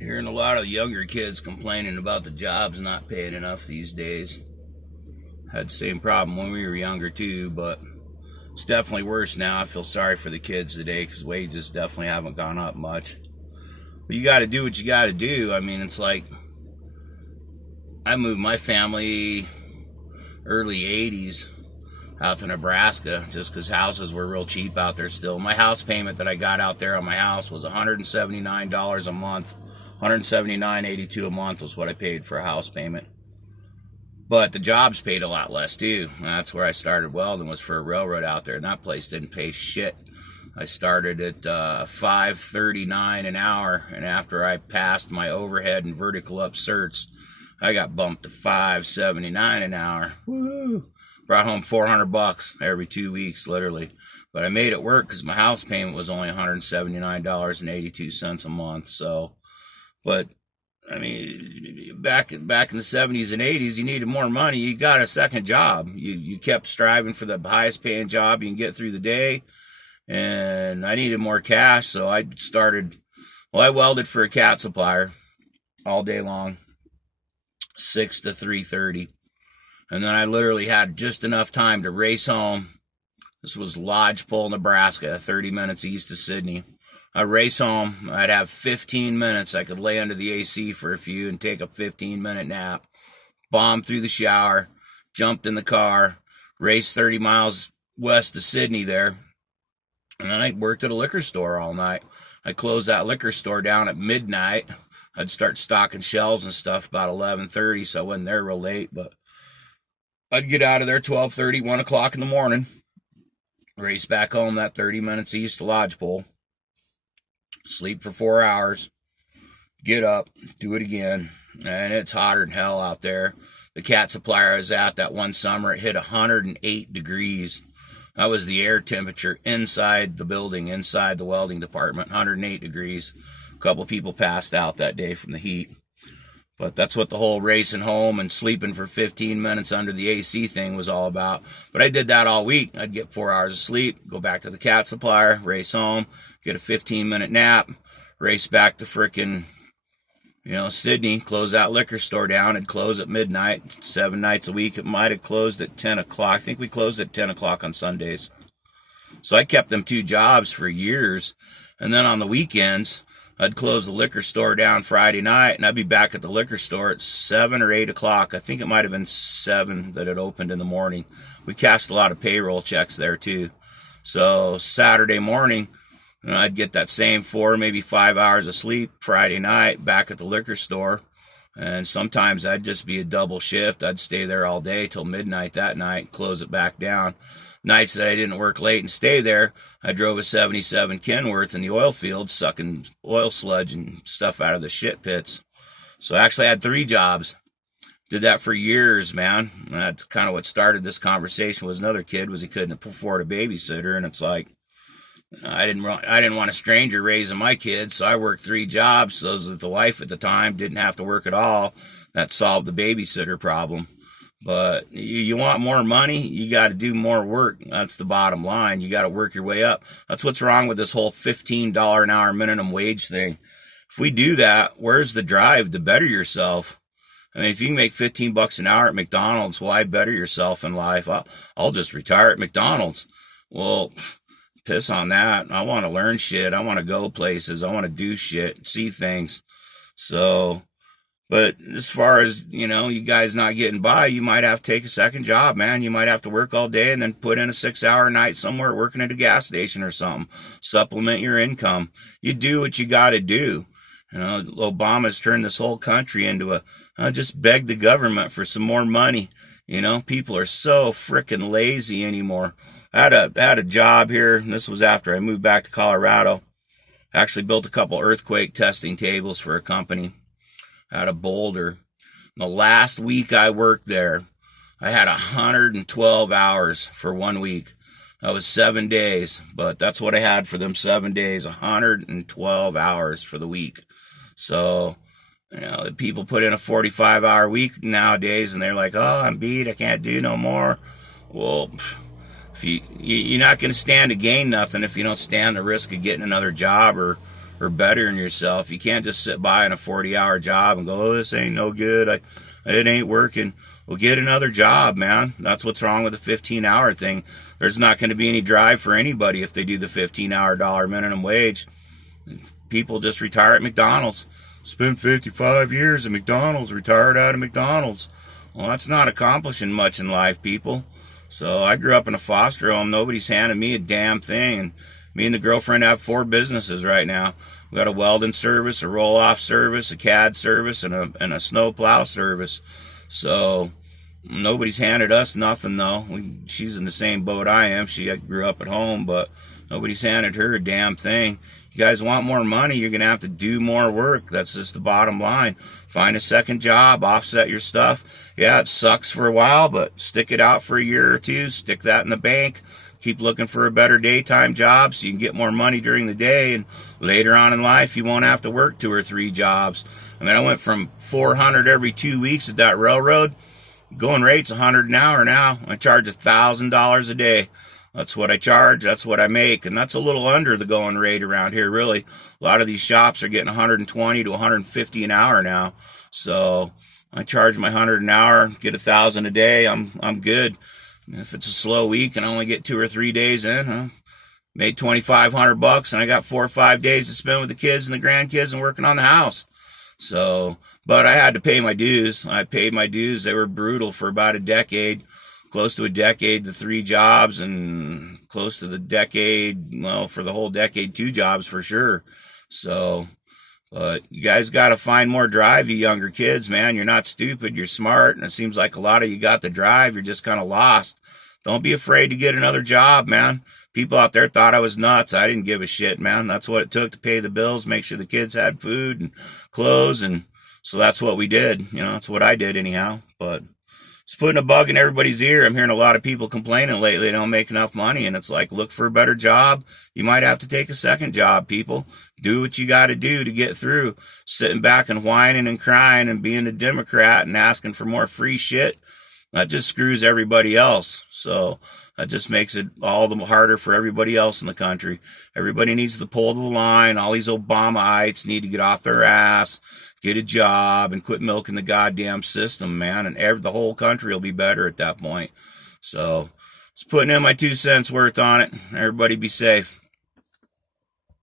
Hearing a lot of younger kids complaining about the jobs not paying enough these days. Had the same problem when we were younger too, but it's definitely worse now. I feel sorry for the kids today because wages definitely haven't gone up much. But you got to do what you got to do. I mean, it's like I moved my family early 80s out to Nebraska just because houses were real cheap out there still. My house payment that I got out there on my house was $179 a month. $179.82 a month was what I paid for a house payment. But the jobs paid a lot less too. That's where I started welding, was for a railroad out there, and that place didn't pay shit. I started at $5.39 an hour, and after I passed my overhead and vertical up certs, I got bumped to $5.79 an hour. Woo! Brought home $400 every 2 weeks, literally. But I made it work because my house payment was only $179.82 a month. So, but I mean, back in the 70s and 80s, you needed more money. You got a second job. You kept striving for the highest paying job you can get through the day. And I needed more cash, so I started, I welded for a cat supplier all day long, 6 to 3:30. And then I literally had just enough time to race home. This was Lodgepole, Nebraska, 30 minutes east of Sydney. I race home. I'd have 15 minutes. I could lay under the AC for a few and take a 15-minute nap. Bombed through the shower, jumped in the car, raced 30 miles west of Sydney there. And then I worked at a liquor store all night. I closed that liquor store down at midnight. I'd start stocking shelves and stuff about 11:30, so I wasn't there real late. But I'd get out of there 12:30, 1 o'clock in the morning. Race back home that 30 minutes east of Lodgepole. Sleep for 4 hours, get up, do it again, and it's hotter than hell out there. The cat supplier I was at that one summer, it hit 108 degrees. That was the air temperature inside the building, inside the welding department, 108 degrees. A couple people passed out that day from the heat. But that's what the whole racing home and sleeping for 15 minutes under the AC thing was all about. But I did that all week. I'd get 4 hours of sleep, go back to the cat supplier, race home, get a 15-minute nap, race back to frickin', Sydney, close that liquor store down. It'd close at midnight, 7 nights a week. It might have closed at 10 o'clock. I think we closed at 10 o'clock on Sundays. So I kept them 2 jobs for years. And then on the weekends, I'd close the liquor store down Friday night, and I'd be back at the liquor store at 7 or 8 o'clock. I think it might have been 7 that it opened in the morning. We cashed a lot of payroll checks there, too. So Saturday morning, I'd get that same 4, maybe 5 hours of sleep Friday night back at the liquor store. And sometimes I'd just be a double shift. I'd stay there all day till midnight that night, close it back down. Nights that I didn't work late and stay there, I drove a 77 Kenworth in the oil field, sucking oil sludge and stuff out of the shit pits. So I actually had 3 jobs. Did that for years, man. And that's kind of what started this conversation. Was another kid was he couldn't afford a babysitter, and it's like I didn't want a stranger raising my kids, so I worked 3 jobs so that the wife at the time didn't have to work at all. That solved the babysitter problem. But you want more money, you got to do more work. That's the bottom line. You got to work your way up. That's what's wrong with this whole $15 an hour minimum wage thing. If we do that, where's the drive to better yourself? I mean, if you can make $15 an hour at McDonald's, why better yourself in life? I'll just retire at McDonald's. Well, piss on that. I want to learn shit. I want to go places. I want to do shit, see things. So, but as far as, you guys not getting by, you might have to take a second job, man. You might have to work all day and then put in a 6-hour night somewhere working at a gas station or something. Supplement your income. You do what you got to do. Obama's turned this whole country into just beg the government for some more money. People are so frickin' lazy anymore. I had a job here, and this was after I moved back to Colorado. I actually built a couple earthquake testing tables for a company out of Boulder. The last week I worked there, I had 112 hours for 1 week. That was 7 days, but that's what I had for them 7 days, 112 hours for the week. So, people put in a 45-hour week nowadays, and they're like, oh, I'm beat, I can't do no more. Well, if you're not going to stand to gain nothing if you don't stand the risk of getting another job or or bettering yourself. You can't just sit by in a 40-hour job and go, oh, this ain't no good. It ain't working. Well, get another job, man. That's what's wrong with the 15-hour thing. There's not going to be any drive for anybody if they do the 15-hour dollar minimum wage. People just retire at McDonald's. Spent 55 years at McDonald's, retired out of McDonald's. Well, that's not accomplishing much in life, people. So I grew up in a foster home. Nobody's handed me a damn thing. And me and the girlfriend have 4 businesses right now. We got a welding service, a roll-off service, a CAD service, and a snow plow service. So nobody's handed us nothing, though. She's in the same boat I am. She grew up at home, but nobody's handed her a damn thing. You guys want more money, you're going to have to do more work. That's just the bottom line. Find a second job, offset your stuff. Yeah, it sucks for a while, but stick it out for a year or 2. Stick that in the bank. Keep looking for a better daytime job so you can get more money during the day. And later on in life, you won't have to work 2 or 3 jobs. I mean, I went from $400 every 2 weeks at that railroad. Going rate's $100 an hour now. I charge $1,000 a day. That's what I charge. That's what I make. And that's a little under the going rate around here, really. A lot of these shops are getting $120 to $150 an hour now. So I charge my $100 an hour, get $1,000 a day. I'm good. If it's a slow week and I only get 2 or 3 days in, made $2,500 and I got 4 or 5 days to spend with the kids and the grandkids and working on the house. So, but I had to pay my dues. I paid my dues. They were brutal for about a decade. Close to a decade, the 3 jobs, and close to the decade, well, for the whole decade, 2 jobs for sure. So, but you guys got to find more drive, you younger kids, man. You're not stupid, you're smart, and it seems like a lot of you got the drive. You're just kind of lost. Don't be afraid to get another job, man. People out there thought I was nuts. I didn't give a shit, man. That's what it took to pay the bills, make sure the kids had food and clothes, and so that's what we did. You know, that's what I did anyhow, but it's putting a bug in everybody's ear. I'm hearing a lot of people complaining lately they don't make enough money, and it's like, look for a better job. You might have to take a second job, people. Do what you got to do to get through. Sitting back and whining and crying and being a Democrat and asking for more free shit, that just screws everybody else. So that just makes it all the harder for everybody else in the country. Everybody needs to pull the line. All these Obamaites need to get off their ass, get a job, and quit milking the goddamn system, man. And the whole country will be better at that point. So, just putting in my 2 cents worth on it. Everybody be safe.